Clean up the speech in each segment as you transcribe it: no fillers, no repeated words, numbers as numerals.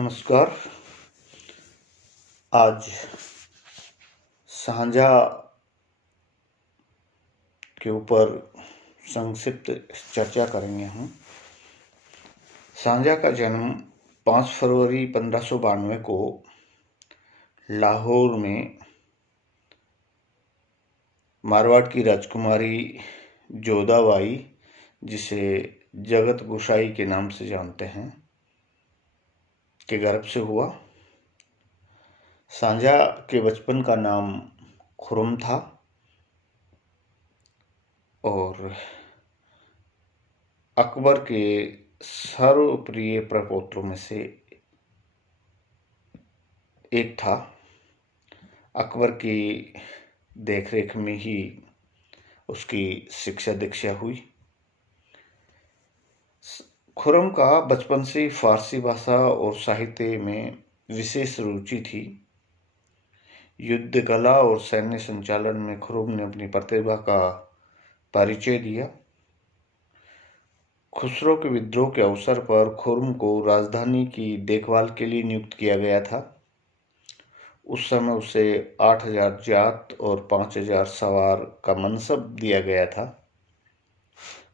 नमस्कार। आज सांझा के ऊपर संक्षिप्त चर्चा करेंगे हम। सांझा का जन्म 5 फरवरी 1592 को लाहौर में मारवाड़ की राजकुमारी जोधाबाई, जिसे जगत गोसाई के नाम से जानते हैं, के गर्भ से हुआ। सांझा के बचपन का नाम खुर्रम था और अकबर के सर्वप्रिय प्रपौत्रों में से एक था। अकबर की देखरेख में ही उसकी शिक्षा दीक्षा हुई। खुर्रम का बचपन से फारसी भाषा और साहित्य में विशेष रुचि थी। युद्ध कला और सैन्य संचालन में खुर्रम ने अपनी प्रतिभा का परिचय दिया। खुसरो के विद्रोह के अवसर पर खुर्रम को राजधानी की देखभाल के लिए नियुक्त किया गया था। उस समय उसे 8000 जात और 5000 सवार का मनसब दिया गया था।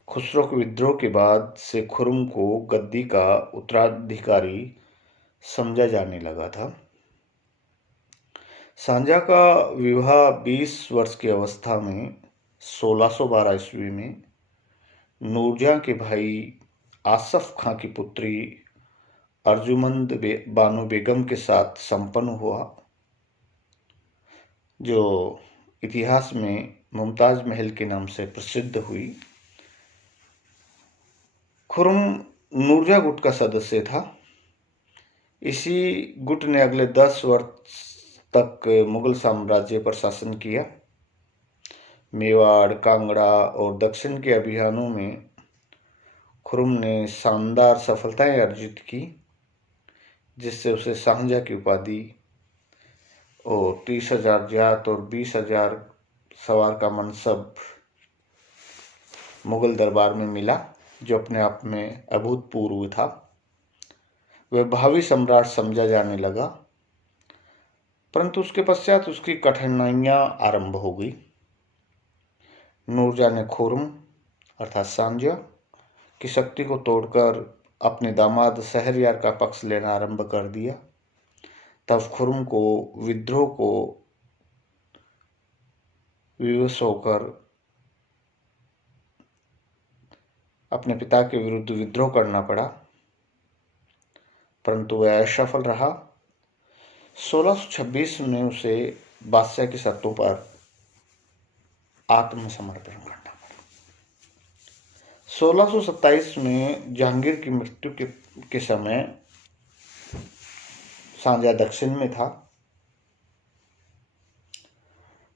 खुसरो के विद्रोह के बाद से खुर्रम को गद्दी का उत्तराधिकारी समझा जाने लगा था। सांझा का विवाह 20 वर्ष की अवस्था में 1612 ईस्वी में नूरजहां के भाई आसफ खां की पुत्री अर्जुमंद बानो बेगम के साथ संपन्न हुआ, जो इतिहास में मुमताज महल के नाम से प्रसिद्ध हुई। खुर्रम नूरजहां गुट का सदस्य था। इसी गुट ने अगले 10 वर्ष तक मुगल साम्राज्य पर शासन किया। मेवाड़, कांगड़ा और दक्षिण के अभियानों में खुर्रम ने शानदार सफलताएं अर्जित की, जिससे उसे सांझा की उपाधि और 30,000 जात और 20,000 सवार का मनसब मुगल दरबार में मिला, जो अपने आप में अभूतपूर्व था। वह भावी सम्राट समझा जाने लगा, परंतु उसके पश्चात उसकी कठिनाइयां आरंभ हो गई। नूरजहां ने खुर्रम अर्थात सांझा की शक्ति को तोड़कर अपने दामाद शहरयार का पक्ष लेना आरंभ कर दिया। तब खुर्रम को विद्रोह को विवश होकर अपने पिता के विरुद्ध विद्रोह करना पड़ा, परंतु वह असफल रहा। 1626 में उसे बादशाह की शर्तों पर आत्मसमर्पण करना पड़ा। 1627 में जहांगीर की मृत्यु के समय सांझा दक्षिण में था।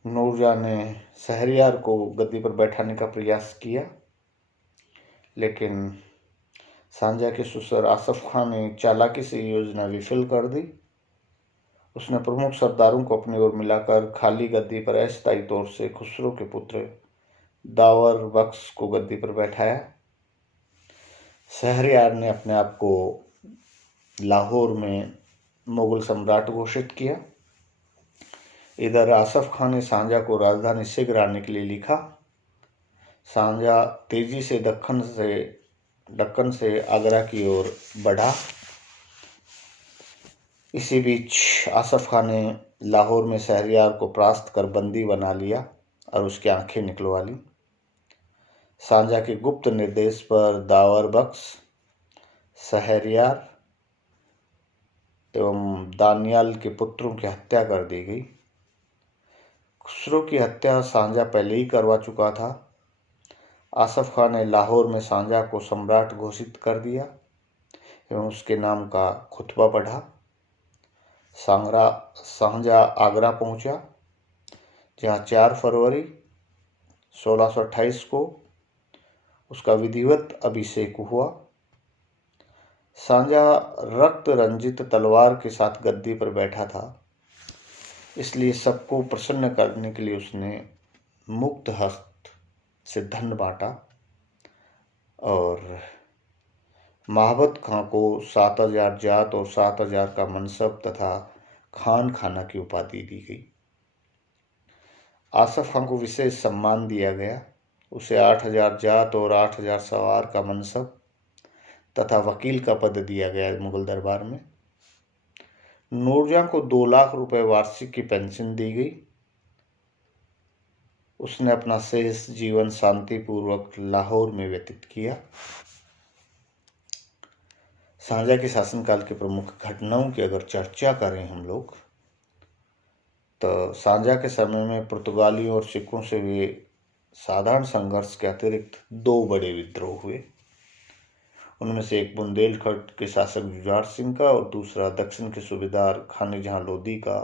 नूरजहां ने शहरयार को गद्दी पर बैठाने का प्रयास किया, लेकिन सांझा के ससुर आसफ खां ने चालाकी से योजना विफल कर दी। उसने प्रमुख सरदारों को अपनी ओर मिलाकर खाली गद्दी पर अस्थायी तौर से खुसरो के पुत्र दावर बख्श को गद्दी पर बैठाया। शहरयार ने अपने आप को लाहौर में मुगल सम्राट घोषित किया। इधर आसफ खां ने सांझा को राजधानी शीघ्र आने के लिए लिखा। सांझा तेजी से दक्कन से आगरा की ओर बढ़ा। इसी बीच आसफ खां ने लाहौर में शहरयार को परास्त कर बंदी बना लिया और उसकी आंखें निकलवा ली। सांझा के गुप्त निर्देश पर दावर बख्श, शहरयार एवं दानियाल के पुत्रों की हत्या कर दी गई। खुसरो की हत्या सांझा पहले ही करवा चुका था। आसफ खां ने लाहौर में सांझा को सम्राट घोषित कर दिया एवं उसके नाम का खुतबा पढ़ा। सांझा आगरा पहुंचा, जहां 4 फरवरी 1628 को उसका विधिवत अभिषेक हुआ। सांझा रक्त रंजित तलवार के साथ गद्दी पर बैठा था, इसलिए सबको प्रसन्न करने के लिए उसने मुक्त हस्त से धन बांटा और महाबत खां को 7,000 जात और 7,000 का मनसब तथा खान खाना की उपाधि दी गई। आसफ खां को विशेष सम्मान दिया गया। उसे 8,000 जात और 8,000 सवार का मनसब तथा वकील का पद दिया गया मुगल दरबार में। नूरजहां को 2 लाख रुपए वार्षिक की पेंशन दी गई। उसने अपना शेष जीवन शांतिपूर्वक लाहौर में व्यतीत किया। शाहजहां के शासनकाल के प्रमुख घटनाओं की अगर चर्चा करें हम लोग, तो शाहजहां के समय में पुर्तगालियों और सिखों से हुए साधारण संघर्ष के अतिरिक्त 2 बड़े विद्रोह हुए। उनमें से एक बुंदेलखंड के शासक जुझार सिंह का और दूसरा दक्षिण के सूबेदार खानिजहां लोदी का।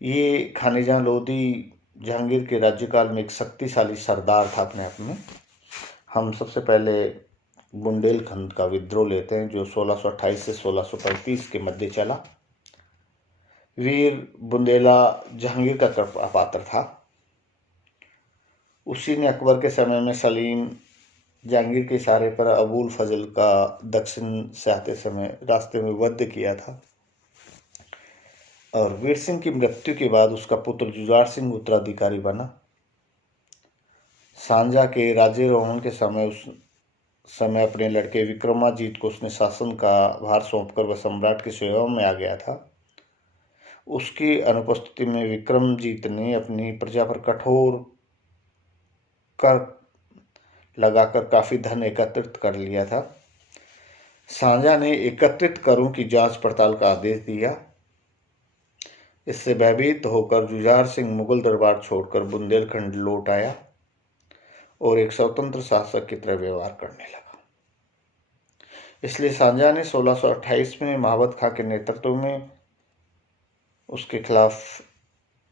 ये खानिजहां लोदी जहांगीर के राज्यकाल में एक शक्तिशाली सरदार था अपने आप में। हम सबसे पहले बुंदेलखंड का विद्रोह लेते हैं, जो 1628 से 1635 के मध्य चला। वीर बुंदेला जहांगीर का पात्र था। उसी ने अकबर के समय में सलीम जहांगीर के इशारे पर अबुल फजल का दक्षिण से आते समय रास्ते में वध किया था। और वीर सिंह की मृत्यु के बाद उसका पुत्र जुझार सिंह उत्तराधिकारी बना। शाहजहां के राज्यारोहण के समय उस समय अपने लड़के विक्रमाजीत को उसने शासन का भार सौंपकर वह सम्राट की सेवा में आ गया था। उसकी अनुपस्थिति में विक्रमजीत ने अपनी प्रजा पर कठोर कर लगाकर काफी धन एकत्रित कर लिया था। शाहजहां ने एकत्रित करों की जांच पड़ताल का आदेश दिया। इससे भयभीत होकर जुझार सिंह मुगल दरबार छोड़कर बुंदेलखंड लौट आया और एक स्वतंत्र शासक की तरह व्यवहार करने लगा। इसलिए शाहजहां ने 1628 में महाबत खां के नेतृत्व में उसके खिलाफ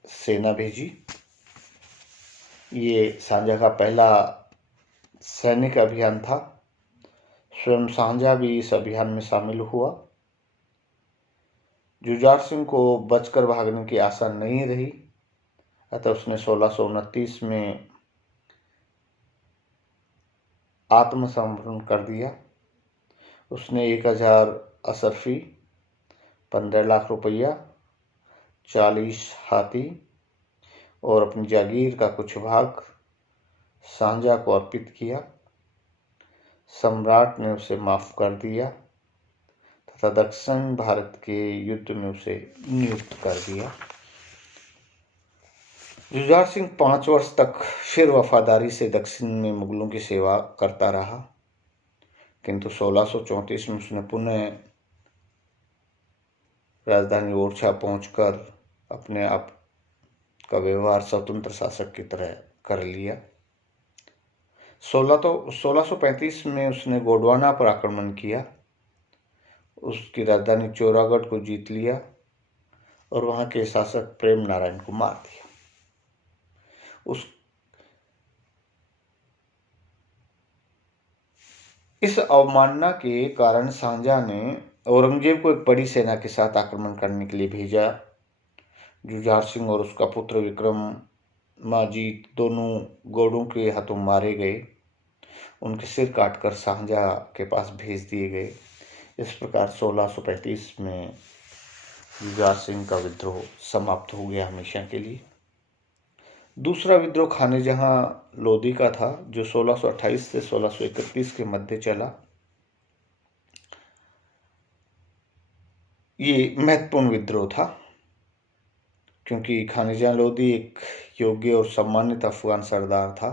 सेना भेजी। ये शाहजहां का पहला सैनिक अभियान था। स्वयं शाहजहां भी इस अभियान में शामिल हुआ। जुझार सिंह को बचकर भागने की आशा नहीं रही, अतः उसने 1629 में आत्मसमर्पण कर दिया। उसने 1,000 असरफी, 15 लाख रुपया, 40 हाथी और अपनी जागीर का कुछ भाग शाहजहां को अर्पित किया। सम्राट ने उसे माफ कर दिया तथा दक्षिण भारत के युद्ध में उसे नियुक्त कर दिया। जुझार सिंह 5 वर्ष तक फिर वफादारी से दक्षिण में मुगलों की सेवा करता रहा, किंतु 1634 में उसने पुनः राजधानी ओरछा पहुंचकर अपने आप का व्यवहार स्वतंत्र शासक की तरह कर लिया। 1635 में उसने गोंडवाना पर आक्रमण किया, उसकी राजधानी चौरागढ़ को जीत लिया और वहां के शासक प्रेम नारायण को मार दिया। इस अवमानना के कारण शाहजहां ने औरंगजेब को एक बड़ी सेना के साथ आक्रमण करने के लिए भेजा। जुझार सिंह और उसका पुत्र विक्रमाजीत दोनों गौड़ों के हाथों मारे गए। उनके सिर काटकर शाहजहां के पास भेज दिए गए। इस प्रकार 1635 में जुझार सिंह का विद्रोह समाप्त हो गया हमेशा के लिए। दूसरा विद्रोह खानिजहां लोदी का था, जो 1628 से 1631 के मध्य चला। ये महत्वपूर्ण विद्रोह था, क्योंकि खानिजहां लोदी एक योग्य और सम्मानित अफगान सरदार था,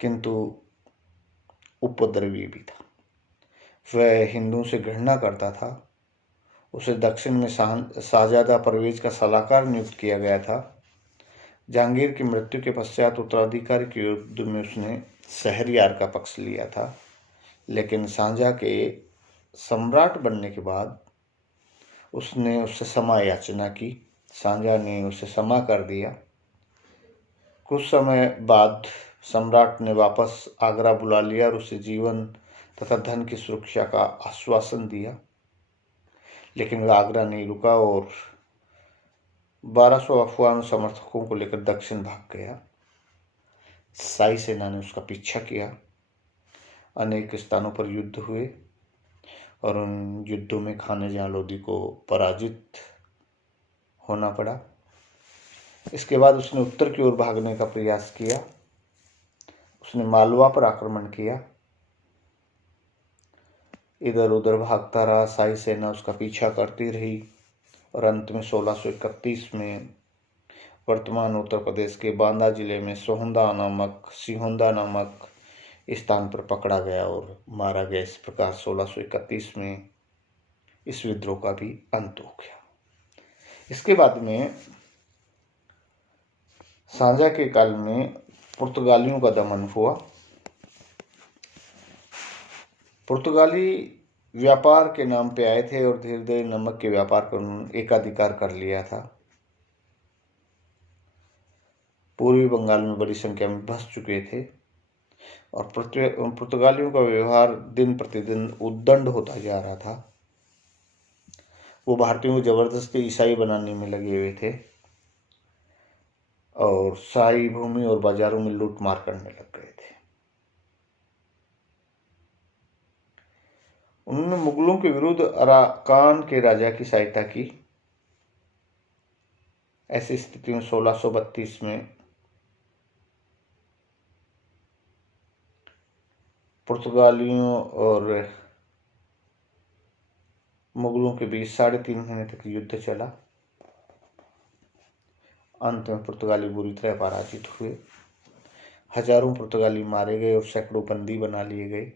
किंतु उपद्रवी भी था। वह हिंदुओं से घृणा करता था। उसे दक्षिण में शाहजादा परवेज का सलाहकार नियुक्त किया गया था। जहांगीर की मृत्यु के पश्चात उत्तराधिकारी के युद्ध में उसने शहरयार का पक्ष लिया था, लेकिन शाहजहां के सम्राट बनने के बाद उसने उससे क्षमा याचना की। शाहजहां ने उसे क्षमा कर दिया। कुछ समय बाद सम्राट ने वापस आगरा बुला लिया और उसे जीवन तथा धन की सुरक्षा का आश्वासन दिया, लेकिन वह आगरा नहीं रुका और 1200 अफगान समर्थकों को लेकर दक्षिण भाग गया। शाही सेना ने उसका पीछा किया अनेक स्थानों पर युद्ध हुए और उन युद्धों में खाने जहां लोदी को पराजित होना पड़ा। इसके बाद उसने उत्तर की ओर भागने का प्रयास किया। उसने मालवा पर आक्रमण किया। इधर उधर भागता रहा, शाही सेना उसका पीछा करती रही और अंत में 1631 में वर्तमान उत्तर प्रदेश के बांदा जिले में सिहोंदा नामक स्थान पर पकड़ा गया और मारा गया। इस प्रकार 1631 में इस विद्रोह का भी अंत हो गया। इसके बाद में सांझा के काल में पुर्तगालियों का दमन हुआ। पुर्तगाली व्यापार के नाम पे आए थे और धीरे धीरे नमक के व्यापार पर उन्होंने एकाधिकार कर लिया था। पूर्वी बंगाल में बड़ी संख्या में बस चुके थे और पुर्तगालियों का व्यवहार दिन प्रतिदिन उद्दंड होता जा रहा था। वो भारतीयों को जबरदस्ती ईसाई बनाने में लगे हुए थे और शाही भूमि और बाजारों में लूटमार करने लग गए थे। उन्होंने मुगलों के विरुद्ध अराकान के राजा की सहायता की। ऐसी स्थिति में 1632 में पुर्तगालियों और मुगलों के बीच 3.5 महीने तक युद्ध चला। अंत में पुर्तगाली बुरी तरह पराजित हुए। हजारों पुर्तगाली मारे गए और सैकड़ों बंदी बना लिए गए।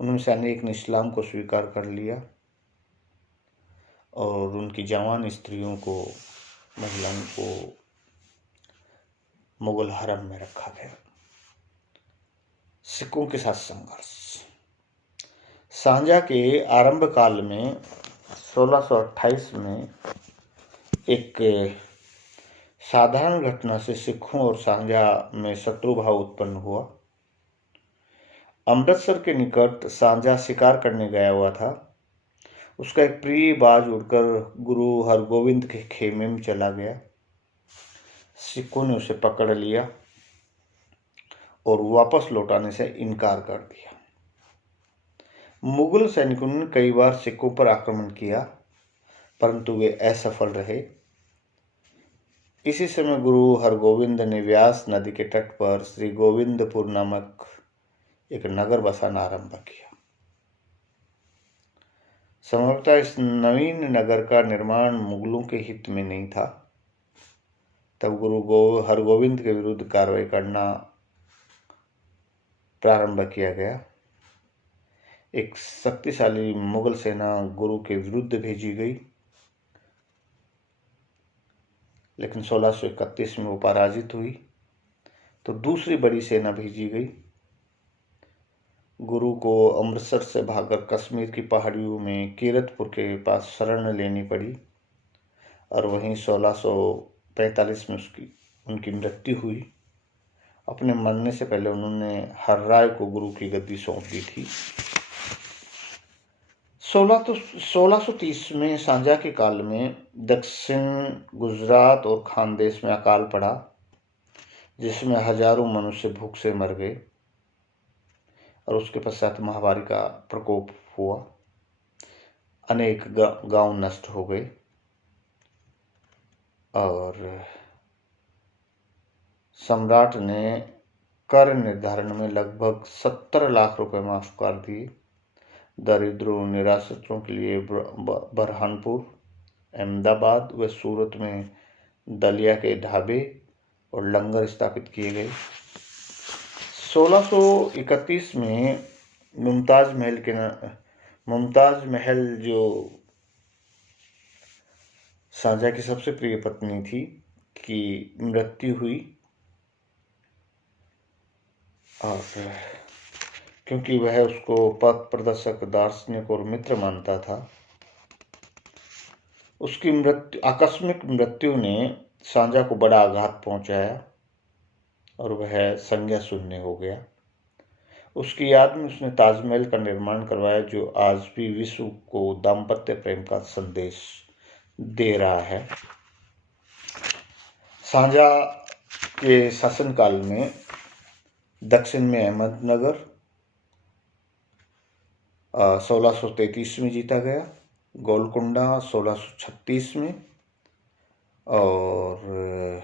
उनमें से अनेक ने इस्लाम को स्वीकार कर लिया और उनकी जवान स्त्रियों को, महिलाओं को मुगल हरम में रखा गया। सिखों के साथ संघर्ष। सांझा के आरंभ काल में 1628 में एक साधारण घटना से सिखों और सांझा में शत्रुभाव उत्पन्न हुआ। अमृतसर के निकट सांझा शिकार करने गया हुआ था। उसका एक प्रिय बाज उड़कर गुरु हरगोविंद के खेमे में चला गया। सिखों ने उसे पकड़ लिया और वापस लौटाने से इनकार कर दिया। मुगल सैनिकों ने कई बार सिखों पर आक्रमण किया परंतु वे असफल रहे। इसी समय गुरु हरगोविंद ने व्यास नदी के तट पर श्री गोविंदपुर नामक एक नगर बसाना आरंभ किया। संभवतः इस नवीन नगर का निर्माण मुगलों के हित में नहीं था। तब गुरु हरगोविंद के विरुद्ध कार्रवाई करना प्रारंभ किया गया। एक शक्तिशाली मुगल सेना गुरु के विरुद्ध भेजी गई लेकिन 1631 में वो पराजित हुई। तो दूसरी बड़ी सेना भेजी गई। गुरु को अमृतसर से भागकर कश्मीर की पहाड़ियों में कीरतपुर के पास शरण लेनी पड़ी और वहीं 1645 में उनकी मृत्यु हुई। अपने मरने से पहले उन्होंने हर्राय को गुरु की गद्दी सौंप दी थी। 1630 में सांझा के काल में दक्षिण गुजरात और खानदेश में अकाल पड़ा जिसमें हजारों मनुष्य भूख से मर गए और उसके पश्चात महामारी का प्रकोप हुआ। अनेक गांव नष्ट हो गए और सम्राट ने कर निर्धारण में लगभग 70 लाख रुपए माफ कर दिए। दरिद्रों निराश्रितों के लिए बरहानपुर, अहमदाबाद व सूरत में दलिया के ढाबे और लंगर स्थापित किए गए। 1631 में मुमताज महल जो सांझा की सबसे प्रिय पत्नी थी की मृत्यु हुई और क्योंकि वह उसको पथ प्रदर्शक, दार्शनिक और मित्र मानता था, उसकी आकस्मिक मृत्यु ने सांझा को बड़ा आघात पहुंचाया और वह संज्ञा शून्य हो गया। उसकी याद में उसने ताजमहल का निर्माण करवाया जो आज भी विश्व को दाम्पत्य प्रेम का संदेश दे रहा है। सांझा के शासनकाल में दक्षिण में अहमदनगर 1633 में जीता गया, गोलकुंडा 1636 में, और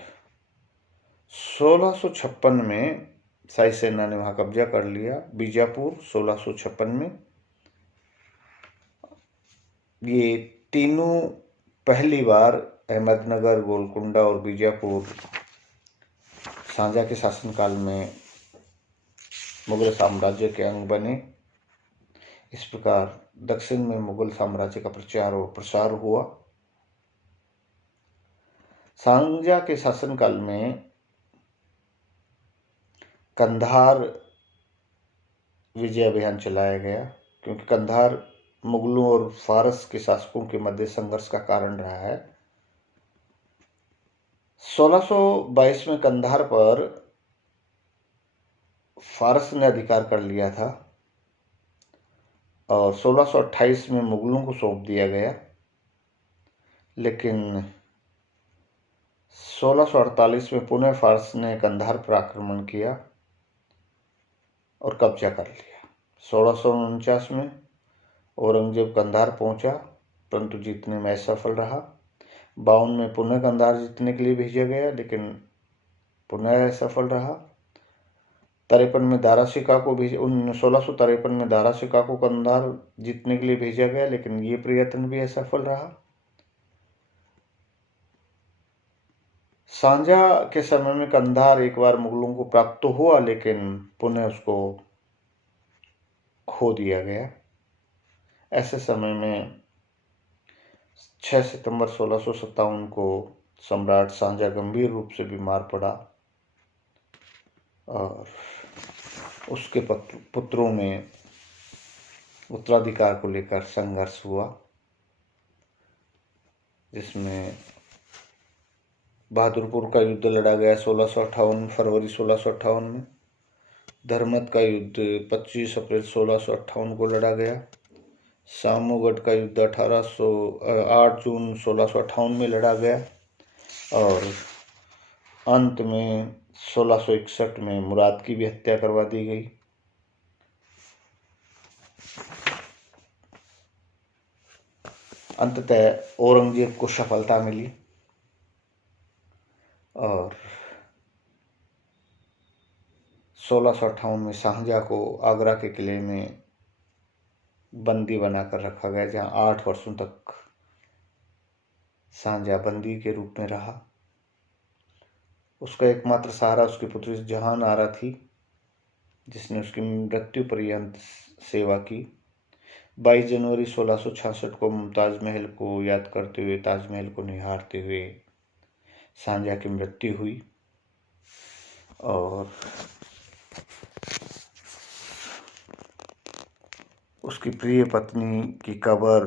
1656 में शाही सेना ने वहां कब्जा कर लिया। बीजापुर 1656 में। ये तीनों पहली बार अहमदनगर, गोलकुंडा और बीजापुर सांझा के शासनकाल में मुगल साम्राज्य के अंग बने। इस प्रकार दक्षिण में मुगल साम्राज्य का प्रचार और प्रसार हुआ। सांझा के शासनकाल में कंधार विजय अभियान चलाया गया, क्योंकि कंधार मुगलों और फारस के शासकों के मध्य संघर्ष का कारण रहा है। 1622 में कंधार पर फारस ने अधिकार कर लिया था और 1628 में मुगलों को सौंप दिया गया, लेकिन 1648 में पुनः फारस ने कंधार पर आक्रमण किया और कब्जा कर लिया। 1649 में औरंगजेब कंधार पहुंचा, परंतु जीतने में असफल रहा। 52 में पुनः कंधार जीतने के लिए भेजा गया, लेकिन पुनः असफल रहा। 53 में दारा शिकोह को 1653 में दारा शिकोह को कंधार जीतने के लिए भेजा गया, लेकिन ये प्रयत्न भी असफल रहा। सांझा के समय में कंधार एक बार मुगलों को प्राप्त तो हुआ, लेकिन पुनः उसको खो दिया गया। ऐसे समय में 6 सितंबर 1657 को सम्राट सांझा गंभीर रूप से बीमार पड़ा और उसके पुत्रों में उत्तराधिकार को लेकर संघर्ष हुआ, जिसमें बहादुरपुर का युद्ध लड़ा गया 1658 फरवरी 1658 में। धर्मत का युद्ध 25 अप्रैल 1658 को लड़ा गया। सामूगढ़ का युद्ध 8 जून 1658 में लड़ा गया और अंत में 1661 में मुराद की भी हत्या करवा दी गई। अंततः औरंगजेब को सफलता मिली और 1658 में शाहजहां को आगरा के किले में बंदी बनाकर रखा गया, जहां 8 वर्षों तक शाहजहां बंदी के रूप में रहा। उसका एकमात्र सहारा उसकी पुत्री जहान आरा थी, जिसने उसकी मृत्यु पर्यंत सेवा की। 22 जनवरी 1666 को मुमताज महल को याद करते हुए, ताजमहल को निहारते हुए शाहजहां की मृत्यु हुई और उसकी प्रिय पत्नी की कब्र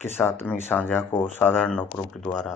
के साथ में शाहजहां को साधारण नौकरों के द्वारा